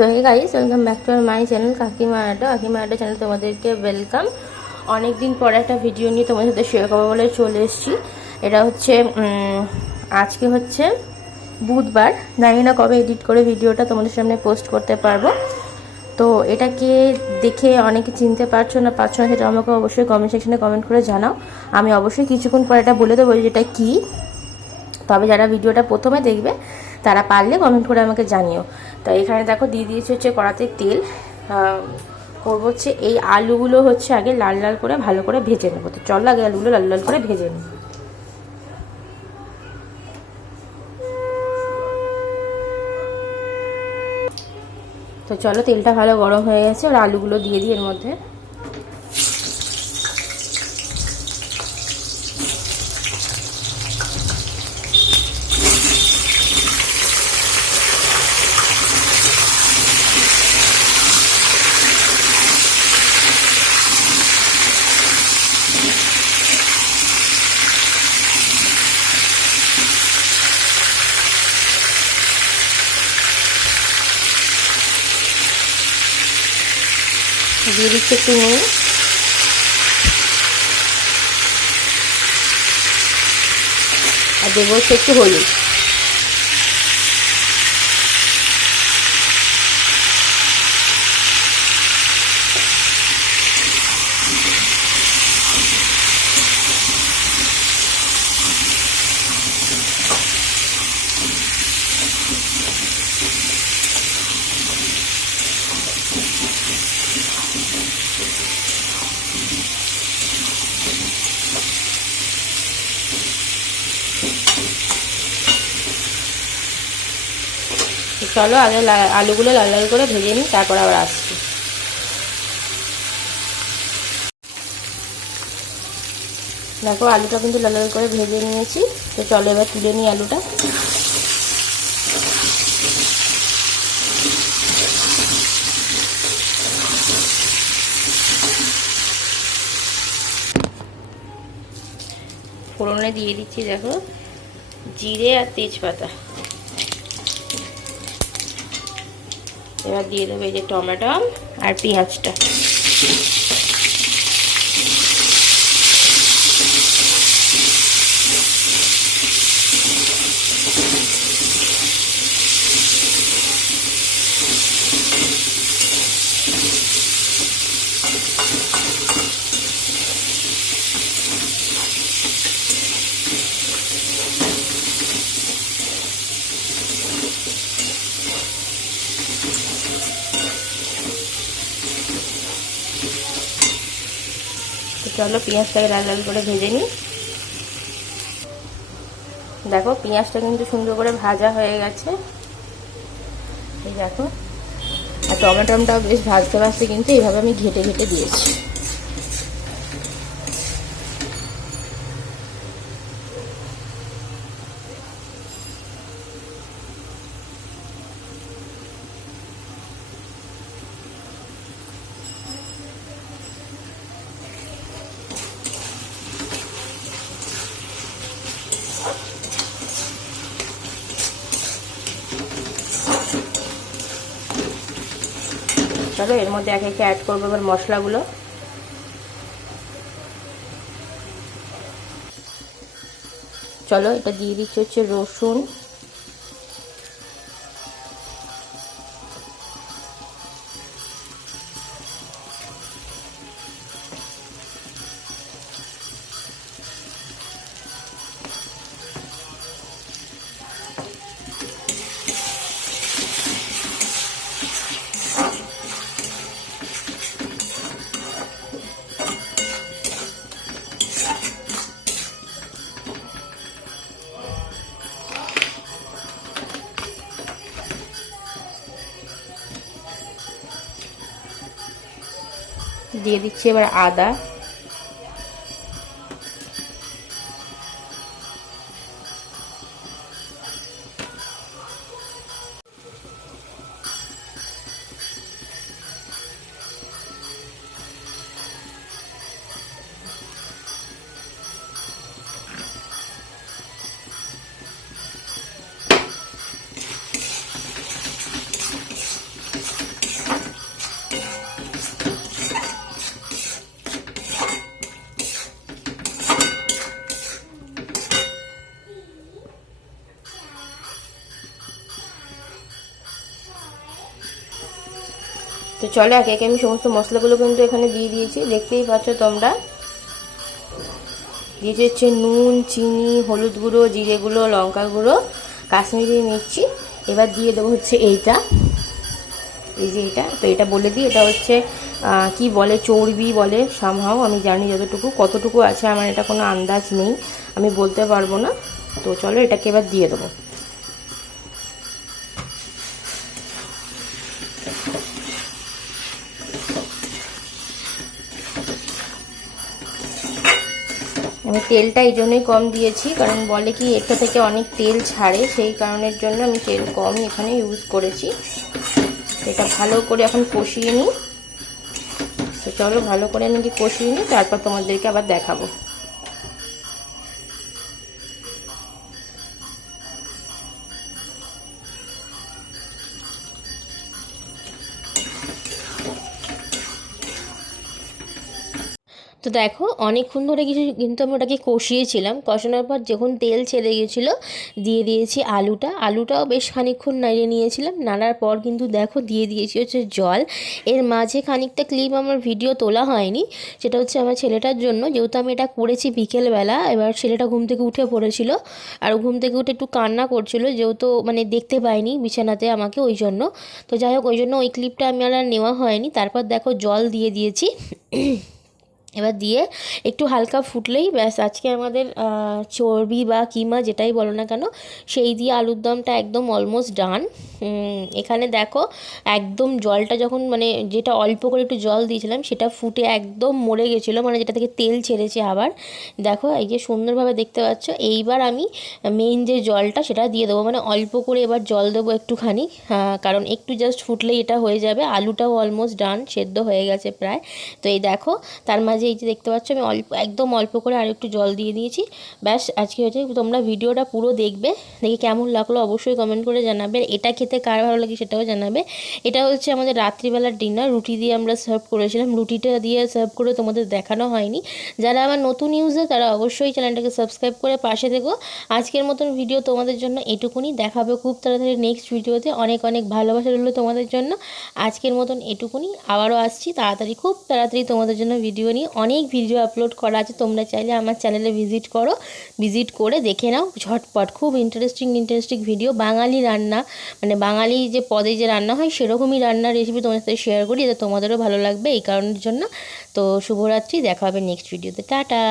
So hey guys, welcome back to my channel Kakima Adda channel. তোমাদেরকে welcome. অনেক দিন পরে একটা ভিডিও নিয়ে তোমাদের সাথে শেয়ার করবো বলে চলে এসেছি। এটা হচ্ছে আজকে হচ্ছে বুধবার। জানি না কবে এডিট করে ভিডিওটা তোমাদের সামনে পোস্ট করতে পারবো। তো এটাকে দেখে অনেকে চিনতে পারছো না সেটা আমাকে অবশ্যই কমেন্ট সেকশনে কমেন্ট করে জানাও। আমি অবশ্যই কিছুক্ষণ পরে এটা বলে দেবো যেটা কী। তবে যারা ভিডিওটা প্রথমে দেখবে তারা পারলে কমেন্ট করে আমাকে জানিও। তো এখানে দেখো দিয়ে দিয়েছে হচ্ছে কড়াতে তেল। করবো হচ্ছে এই আলুগুলো হচ্ছে আগে লাল লাল করে ভালো করে ভেজে নেবো। তো চল আগে আলুগুলো লাল লাল করে ভেজে নেব। তো চলো, তেলটা ভালো গরম হয়ে গেছে, আর আলুগুলো দিয়ে দিই এর মধ্যে। দিয়ে দিচ্ছি একটু নুন, আর দেবো হচ্ছে একটু হলুদ। চলো আগে আলুগুলো লাল লাল করে ভেজে নিই, তারপর আবার আসছি। দেখো আলুটা কিন্তু লাল লাল করে ভেজে নিয়েছি। তো চলো এবার তুলে নিই আলুটা। ফোড়নে দিয়ে দিচ্ছি দেখো জিরে আর তেজপাতা। এবার দিয়ে দেবো এই যে টমেটো আর পেঁয়াজটা। চলো পেঁয়াজটাকে লাল লাল করে ভেজে নিই। দেখো পেঁয়াজটা কিন্তু সুন্দর করে ভাজা হয়ে গেছে, এই দেখো। আর টমেটোটাও বেশ ভাজতে ভাজতে কিন্তু এইভাবে আমি ঘেটে ঘেটে দিয়েছি। চলো এর মধ্যে একে একে অ্যাড করবো এবার মশলাগুলো। চলো এটা দিয়ে দিচ্ছি হচ্ছে রসুন, দিয়ে দিচ্ছি এবার আদা, তো চলো একে একে আমি সমস্ত মশলাগুলো কিন্তু এখানে দিয়ে দিয়েছি, দেখতেই পাচ্ছ তোমরা। দিয়েছি হচ্ছে নুন, চিনি, হলুদ গুঁড়ো, জিরে গুঁড়ো, লঙ্কা গুঁড়ো, কাশ্মীরি মির্চি। এবার দিয়ে দেবো হচ্ছে এইটা, এই যে এটা। তো এটা বলে দিই, এটা হচ্ছে কি বলে, চর্বি বলে সামহাও, আমি জানি যতটুকু। কতটুকু আছে আমার এটা কোনো আন্দাজ নেই, আমি বলতে পারবো না। তো চলো এটাকে এবার দিয়ে দেবো। আমি তেলটা এই জন্যই কম দিয়েছি, কারণ বলে কি এটা থেকে অনেক তেল ছাড়ে, সেই কারণের জন্য আমি তেল কমই এখানে ইউজ করেছি। এটা ভালো করে এখন কষিয়ে নিই। তো চলো ভালো করে আমি কষিয়ে নিই, তারপর তোমাদেরকে আবার দেখাবো। তো দেখো অনেকক্ষণ ধরে কিন্তু আমি ওটাকে কষিয়েছিলাম। কষানোর পর যখন তেল ছেড়ে গিয়েছিলো দিয়ে দিয়েছি আলুটাও বেশ খানিকক্ষণ নাড়িয়ে নিয়েছিলাম। নাড়ার পর কিন্তু দেখো দিয়ে দিয়েছি হচ্ছে জল। এর মাঝে খানিকটা ক্লিপ আমার ভিডিও তোলা হয়নি, সেটা হচ্ছে আমার ছেলেটার জন্য, যেহেতু আমি এটা করেছি বিকেলবেলা। এবার ছেলেটা ঘুম থেকে উঠে পড়েছিল, আর ঘুম থেকে উঠে একটু কান্না করছিল, যেহেতু মানে দেখতে পাইনি বিছানাতে আমাকে, ওই জন্য। তো যাই হোক, ওই জন্য ওই ক্লিপটা আমি আর নেওয়া হয়নি। তারপর দেখো জল দিয়ে দিয়েছি। এবার দিয়ে একটু হালকা ফুটলেই ব্যাস, আজকে আমাদের চর্বি বা কিমা যেটাই বলো না কেন, সেই দিয়ে আলুর দমটা একদম অলমোস্ট ডান। এখানে দেখো একদম জলটা যখন মানে যেটা অল্প করে একটু জল দিয়েছিলাম সেটা ফুটে একদম মরে গেছিলো, মানে যেটা থেকে তেল ছেড়েছে আবার। দেখো এই যে সুন্দরভাবে দেখতে পাচ্ছ। এইবার আমি মেইন যে জলটা সেটা দিয়ে দেবো, মানে অল্প করে এবার জল দেবো একটুখানি, কারণ একটু জাস্ট ফুটলেই এটা হয়ে যাবে। আলুটাও অলমোস্ট ডান, সেদ্ধ হয়ে গেছে প্রায়। তো এই দেখো তার মাঝে এই যে দেখতে পাচ্ছ আমি একদম অল্প করে আর একটু জল দিয়ে দিয়েছি। ব্যাস আজকে হচ্ছে, তোমরা ভিডিওটা পুরো দেখবে, দেখে কেমন লাগলো অবশ্যই কমেন্ট করে জানাবে। এটা খেতে কার ভালো লাগে সেটাও জানাবে। এটা হচ্ছে আমাদের রাত্রিবেলার ডিনার, রুটি দিয়ে আমরা সার্ভ করেছিলাম। রুটিটা দিয়ে সার্ভ করে তোমাদের দেখানো হয়নি। যারা আমার নতুন ইউজার তারা অবশ্যই চ্যানেলটাকে সাবস্ক্রাইব করে পাশে থেকো। আজকের মতন ভিডিও তোমাদের জন্য এটুকুনি, দেখাবে খুব তাড়াতাড়ি নেক্সট ভিডিওতে। অনেক অনেক ভালোবাসা রইলো তোমাদের জন্য। আজকের মতন এটুকুনি, আবারও আসছি তাড়াতাড়ি, খুব তাড়াতাড়ি তোমাদের জন্য ভিডিও নিয়ে। অনেক ভিডিও আপলোড করা আছে, তোমরা চাইলে আমার চ্যানেলে ভিজিট করে দেখে নাও ঝটপট। খুব ইন্টারেস্টিং ভিডিও, বাঙালি রান্না, মানে বাঙালি যে পদে যে রান্না হয় সেরকমই রান্নার রেসিপি তোমাদের সাথে শেয়ার করি, যাতে তোমাদেরও ভালো লাগবে, এই কারণের জন্য। তো শুভরাত্রি, দেখা হবে নেক্সট ভিডিওতে, টাটা।